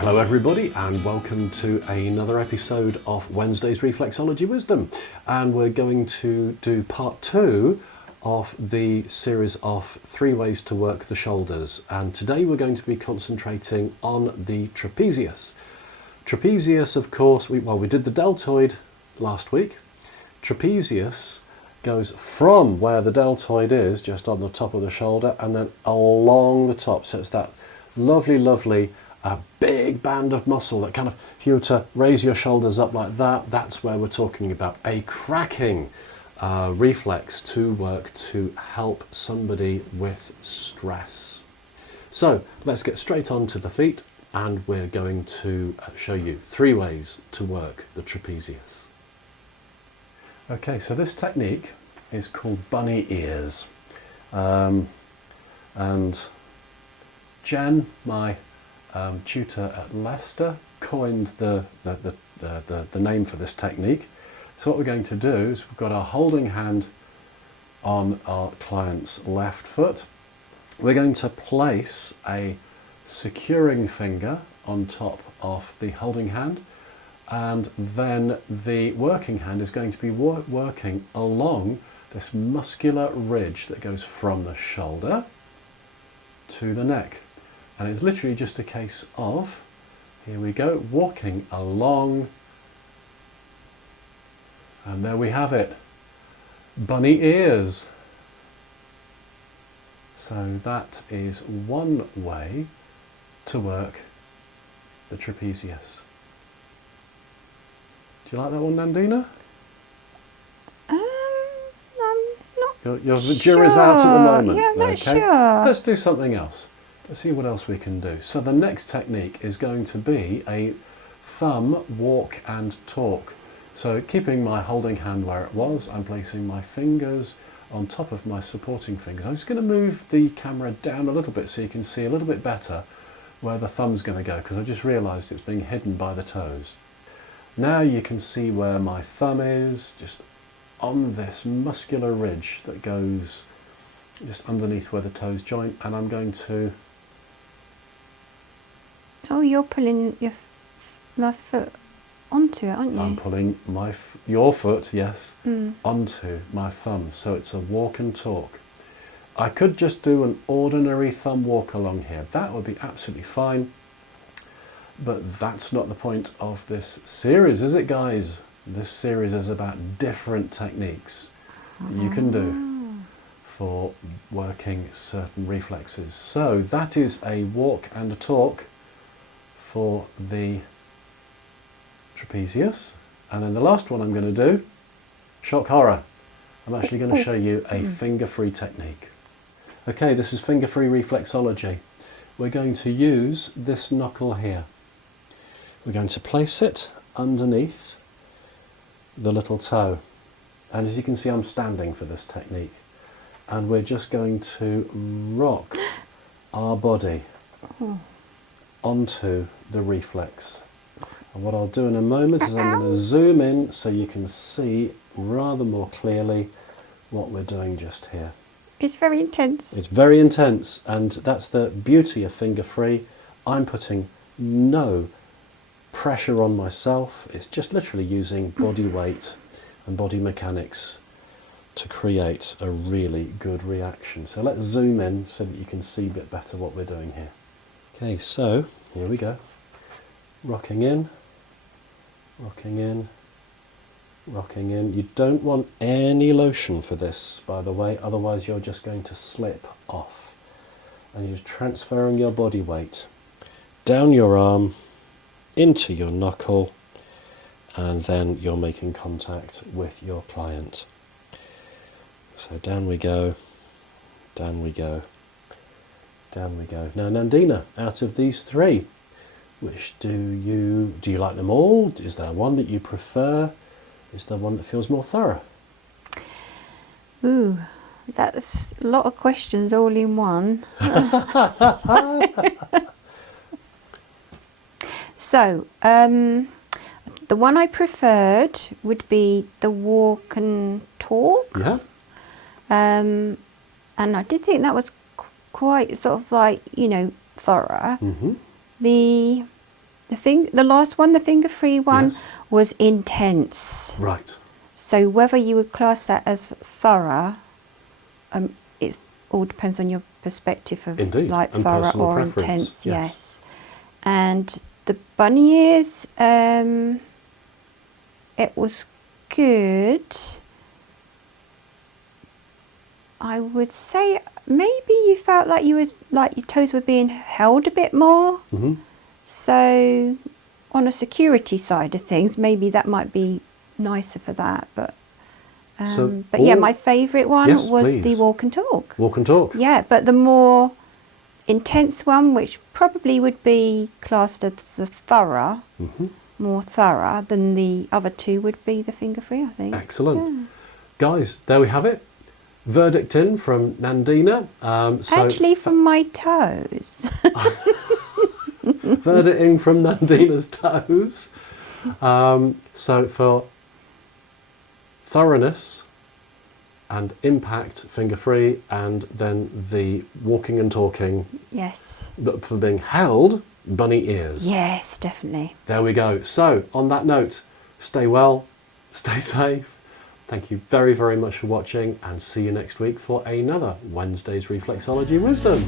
Hello everybody and welcome to another episode of Wednesday's Reflexology Wisdom, and we're going to do part 2 of the series of 3 ways to work the shoulders, and today we're going to be concentrating on the trapezius. Trapezius, of course, we did the deltoid last week. Trapezius goes from where the deltoid is, just on the top of the shoulder, and then along the top, so it's that lovely big band of muscle that kind of, if you were to raise your shoulders up like that, that's where we're talking about a cracking reflex to work to help somebody with stress. So let's get straight on to the feet, and we're going to show you 3 ways to work the trapezius. Okay, so this technique is called bunny ears, and Jen, my tutor at Leicester, coined the name for this technique. So what we're going to do is we've got our holding hand on our client's left foot. We're going to place a securing finger on top of the holding hand, and then the working hand is going to be working along this muscular ridge that goes from the shoulder to the neck. And it's literally just a case of, here we go, walking along, and there we have it, bunny ears. So that is one way to work the trapezius. Do you like that one, Nandina? I'm not Your jury's out at the moment. Yeah, I'm not okay? sure. Let's do something else. Let's see what else we can do. So the next technique is going to be a thumb walk and talk. So keeping my holding hand where it was, I'm placing my fingers on top of my supporting fingers. I'm just going to move the camera down a little bit so you can see a little bit better where the thumb's going to go, because I just realised it's being hidden by the toes. Now you can see where my thumb is, just on this muscular ridge that goes just underneath where the toes join, and I'm going to... Oh, you're pulling my foot onto it, aren't you? I'm pulling your foot, yes, Mm. onto my thumb, so it's a walk and talk. I could just do an ordinary thumb walk along here. That would be absolutely fine, but that's not the point of this series, is it, guys? This series is about different techniques that you can do for working certain reflexes. So that is a walk and a talk for the trapezius. And then the last one I'm going to do, shock horror, I'm actually going to show you a finger-free technique. Okay, this is finger-free reflexology. We're going to use this knuckle here. We're going to place it underneath the little toe. And as you can see, I'm standing for this technique. And we're just going to rock our body onto the reflex. And what I'll do in a moment is I'm going to zoom in so you can see rather more clearly what we're doing just here. It's very intense. It's very intense, and that's the beauty of finger free. I'm putting no pressure on myself. It's just literally using body weight and body mechanics to create a really good reaction. So let's zoom in so that you can see a bit better what we're doing here. Okay, so here we go. Rocking in, rocking in, rocking in. You don't want any lotion for this, by the way, otherwise you're just going to slip off. And you're transferring your body weight down your arm, into your knuckle, and then you're making contact with your client. So down we go, down we go, down we go. Now Nandina, out of these 3, which do you like them all? Is there one that you prefer? Is there one that feels more thorough? Ooh, that's a lot of questions all in one. So, the one I preferred would be the walk and talk. Yeah. And I did think that was quite sort of like, thorough. Mm-hmm. The The last one, the finger-free one, Yes. was intense. Right. So whether you would class that as thorough, it all depends on your perspective of Indeed, like and thorough personal or preference, intense. yes. Yes. And the bunny ears, it was good. I would say maybe you felt like your toes were being held a bit more. Mm-hmm. So on a security side of things, maybe that might be nicer for that. But yeah, my favourite one Yes, was the please. walk and talk. Walk and talk. Yeah, but the more intense one, which probably would be classed as the thorough, Mm-hmm. more thorough than the other two, would be the finger free, I think. Excellent. Yeah. Guys, there we have it. Verdict in from Nandina. Actually, from my toes. Verdict in from Nandina's toes. So for thoroughness and impact, finger free, and then the walking and talking, Yes. but for being held, bunny ears. Yes, definitely. There we go. So on that note, stay well, stay safe. Thank you very, very much for watching, and see you next week for another Wednesday's Reflexology Wisdom.